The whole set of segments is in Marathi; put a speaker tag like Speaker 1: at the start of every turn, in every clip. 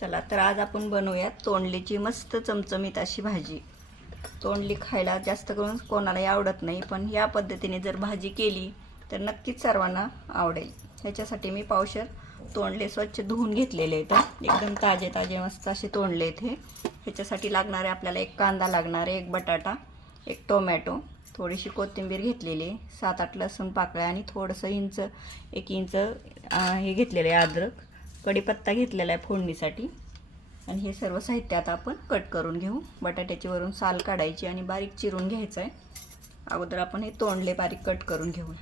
Speaker 1: चला तर आज आपण बनवूयात तोंडलीची मस्त चमचमीत अशी भाजी. तोंडली खायला जास्त करून कोणालाही आवडत नाही पण या पद्धतीने जर भाजी केली तर नक्कीच सर्वांना आवडेल. ह्याच्यासाठी मी पावशर तोंडले स्वच्छ धुवून घेतलेले आहेत. एकदम ताजे ताजे मस्त असे तोंडले आहेत हे. ह्याच्यासाठी लागणारे आपल्याला एक कांदा लागणार आहे एक बटाटा एक टोमॅटो थोडीशी कोथिंबीर घेतलेली आहे सात आठ लसूण पाकळ्या आणि थोडंसं इंच एक इंच हे घेतलेलं आहे अद्रक. कढीपत्ता घेतलेला आहे फोडणीसाठी. आणि हे सर्व साहित्य आता आपण कट करून घेऊ. बटाट्याची वरून साल काढायची आणि बारीक चिरून घ्यायचं आहे अगोदर आपण हे तोंडले बारीक कट करून घेऊ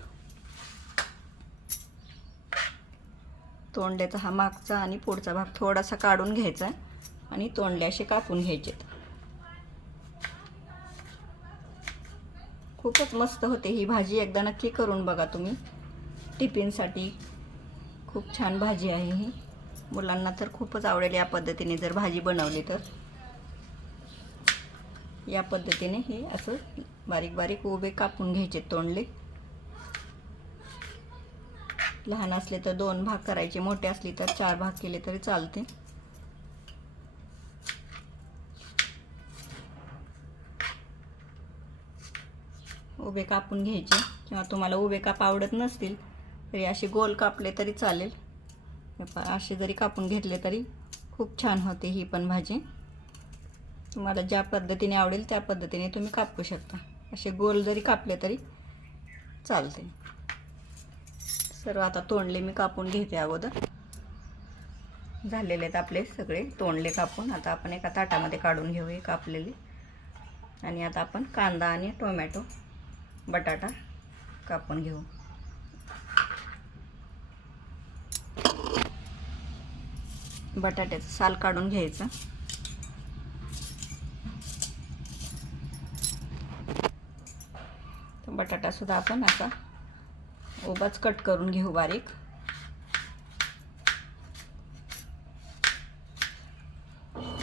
Speaker 1: तोंडल्याचा हा मागचा आणि पुढचा भाग थोडासा काढून घ्यायचा आहे आणि तोंडले असे कापून घ्यायचेत. खूपच मस्त होते ही भाजी. एकदा नक्की करून बघा तुम्ही. टिफिनसाठी खूप छान भाजी आहे ही. मुलांना तर खूपच आवडेल या पद्धतीने जर भाजी बनवली तर. या पद्धतीने हे असं बारीक बारीक उभे कापून घ्यायचे तोंडले. लहान असले तर दोन भाग करायचे मोठे असले तर चार भाग केले तरी चालते. उभे कापून घ्यायचे. किंवा तुम्हाला उभे काप आवडत नसतील तरी असे गोल कापले तरी चालेल. पहा, असे जरी कापून घेतले तरी खूप छान होते ही पण भाजी. तुम्हाला ज्या पद्धतीने आवडेल त्या पद्धतीने तुम्ही कापू शकता. असे गोल जरी कापले तरी चालते. सर्व आता तोंडले मी कापून घेते अगोदर. झालेले आहेत आपले सगळे. तोंडले कापून. आता आपण एका ताटामध्ये काढून घेऊ हे कापलेले. आणि आता आपण कांदा आणि टोमॅटो बटाटा कापून घेऊ. बटाट्याचं साल काढून घ्यायचं. बटाटासुद्धा आपण असा ओबाच कट करून घेऊ बारीक.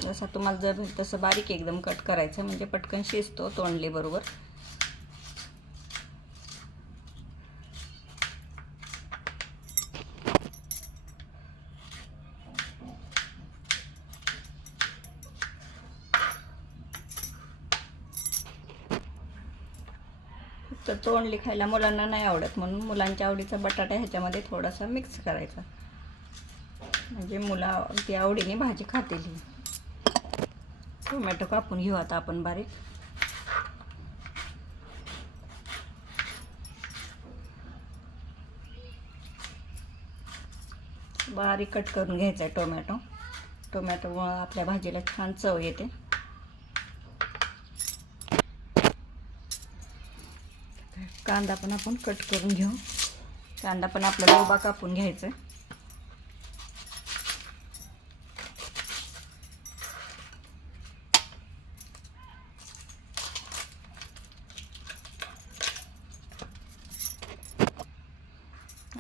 Speaker 1: जसा तुम्हाला जर तसं बारीक एकदम कट करायचं म्हणजे पटकन शिजतो तोंडली बरोबर फक्त तोंडली खायला मुलांना नाही आवडत म्हणून मुलांच्या आवडीचा बटाटा ह्याच्यामध्ये थोडासा मिक्स करायचा. म्हणजे मुला ती आवडीने भाजी खातील ही. टोमॅटो कापून घेऊ आता आपण बारीक. बारीक कट करून घ्यायचा आहे टोमॅटो. टोमॅटोमुळं आपल्या भाजीला छान चव येते. कांदा पण आपण कट करून घेऊ. कांदा पण आपल्याला उभा कापून घ्यायचा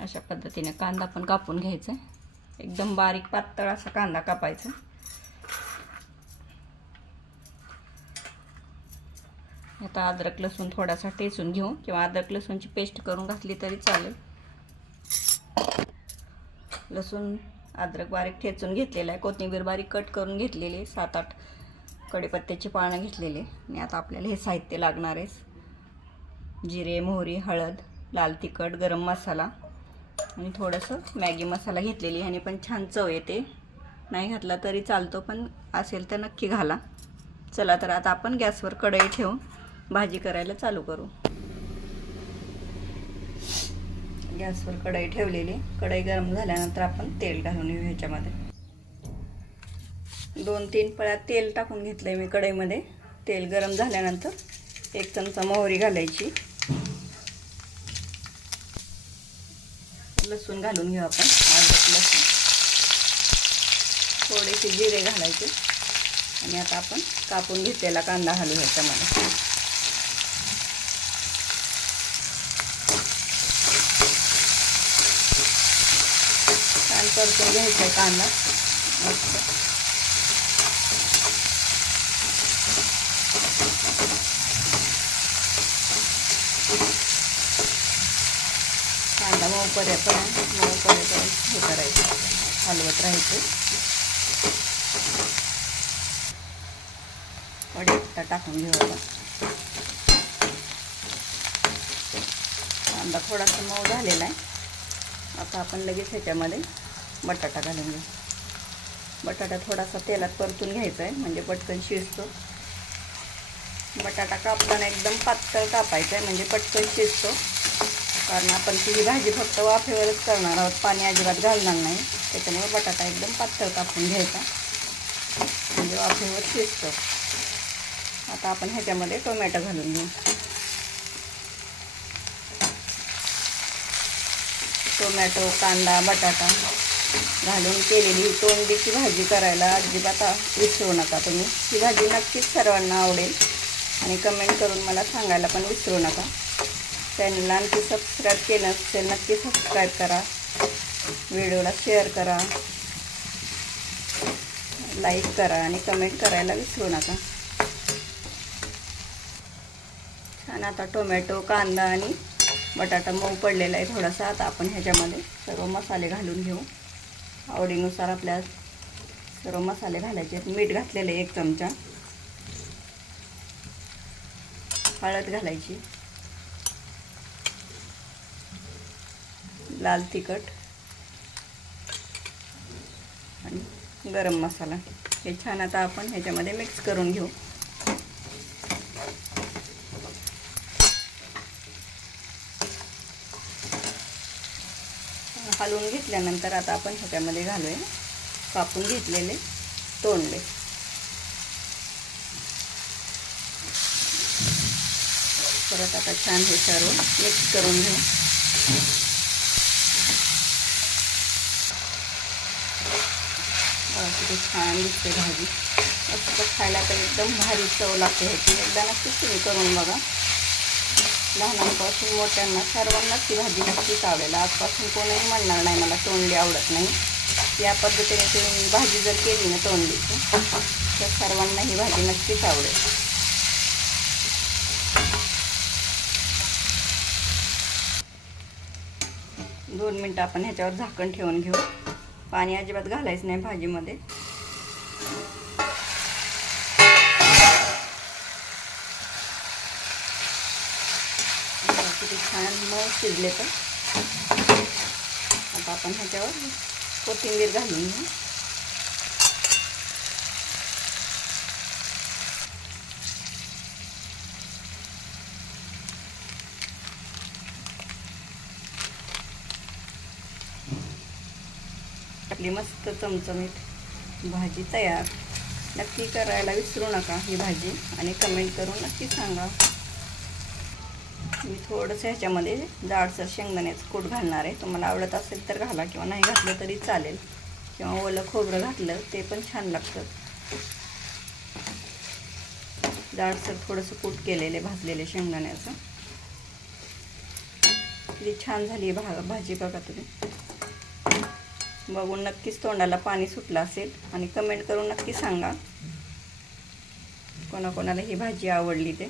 Speaker 1: अशा पद्धतीने कांदा पण कापून घ्यायचा आहे. एकदम बारीक पातळ असा कांदा कापायचा आता अद्रक लसूण थोडासा टेचून घेऊ. किंवा अद्रक लसूणची पेस्ट करून घातली तरी चालेल. लसूण अद्रक बारीक ठेचून घेतलेला आहे. कोथिंबीर बारीक कट करून घेतलेली आहे. सात आठ कढीपत्त्याची पानं घेतलेली आणि आता आपल्याला हे साहित्य लागणार आहे. जिरे मोहरी हळद लाल तिखट गरम मसाला आणि थोडंसं मॅगी मसाला घेतलेली ह्याने पण छान चव येते. नाही घातला तरी चालतो पण असेल तर नक्की घाला. चला तर आता आपण गॅसवर कढई ठेवून भाजी करायला चालू करू. गॅसवर कढई ठेवलेली. कढई गरम झाल्यानंतर आपण तेल घालून येऊ ह्याच्यामध्ये. दोन तीन पळ्यात तेल टाकून घेतलं आहे मी कढईमध्ये. तेल गरम झाल्यानंतर एक चमचा मोहरी घालायची. लसूण घालून घेऊ आपण अद्रक लसूण. थोडेसे जिरे घालायचे. आणि आता आपण कापून घेतलेला कांदा घालू ह्याच्यामध्ये. छान परतून घ्यायचा आहे कांदा. कांदा मऊ पर्यापर्यंत मऊ पर्यापर्यंत हे करायचं. हलवत राहायचं. कडीपत्ता टाकून घेऊया कांदा थोडासा मऊ झालेला आहे. आता आपण लगेच ह्याच्यामध्ये बटाटा घालून घेऊ. बटाटा थोडासा तेलात परतून घ्यायचा आहे म्हणजे पटकन शिजतो. बटाटा कापताना एकदम पातळ कापायचा आहे म्हणजे पटकन शिजतो. कारण आपण ती भाजी फक्त वाफेवरच करणार आहोत पाणी अजिबात घालणार नाही. त्याच्यामुळे बटाटा एकदम पातळ कापून घ्यायचा. म्हणजे वाफेवर शिजतो. आता आपण ह्याच्यामध्ये टोमॅटो घालून घेऊ. टोमॅटो कांदा बटाटा. घालून केलेली तोंडीची भाजी करायला अजिबात विसरू नका तुम्ही. ही भाजी नक्कीच सर्वांना आवडेल आणि कमेंट करून मला सांगायला पण विसरू नका. चॅनलला आणखी सबस्क्राईब केलं असेल नक्की सबस्क्राईब करा. व्हिडिओला शेअर करा. लाईक करा आणि कमेंट करायला विसरू नका. छान आता टोमॅटो कांदा आणि बटाटा मऊ पडलेला आहे थोडासा. आता आपण ह्याच्यामध्ये सर्व मसाले घालून घेऊ. आवडीनुसार आपल्या सर्व मसाले घालायचे आहेत. मीठ घातलेलं आहे एक चमचा. हळद घालायची. लाल तिखट. आणि गरम मसाला. हे छान आता आपण ह्याच्यामध्ये मिक्स करून घेऊ. हलवून घेतल्यानंतर आता आपण ह्याच्यामध्ये घालूया. कापून घेतलेले तोंडले. परत आता छान हे सर्व मिक्स करून घेऊ. किती छान दिसते भाजी. मस्त खायला तर एकदम भारी चव लागते ह्याची. एकदा नक्कीच तुम्ही करून बघा. लहानांपासून मोठ्यांना सर्वांनाच ती भाजी नक्कीच आवडेल आजपासून कोणीही म्हणणार नाही मला तोंडली आवडत नाही. या पद्धतीने तुम्ही भाजी जर केली ना तोंडलीची तर सर्वांना ही भाजी नक्कीच आवडेल दोन मिनटं आपण ह्याच्यावर झाकण ठेवून घेऊ. पाणी अजिबात घालायचं नाही भाजीमध्ये. छान मऊ शिजले तर आता आपण ह्याच्यावर कोथिंबीर घालून घेऊ. आपली मस्त चमचमीत भाजी तयार. नक्की करायला विसरू नका ही भाजी आणि कमेंट करून नक्की सांगा. मी थोडंसं ह्याच्यामध्ये जाडसर शेंगदाण्याचं कूट घालणार आहे. तुम्हाला आवडत असेल तर घाला किंवा नाही घातलं तरी चालेल. किंवा ओलं खोबरं घातलं ते पण छान लागतं. जाडसर थोडंसं कूट केलेले भाजलेले शेंगदाण्याचं. किती छान झाली आहे भा भाजी बघा तुम्ही. बघून नक्कीच तोंडाला पाणी सुटलं असेल आणि कमेंट करून नक्की सांगा. कोणाकोणाला ही भाजी आवडली ते.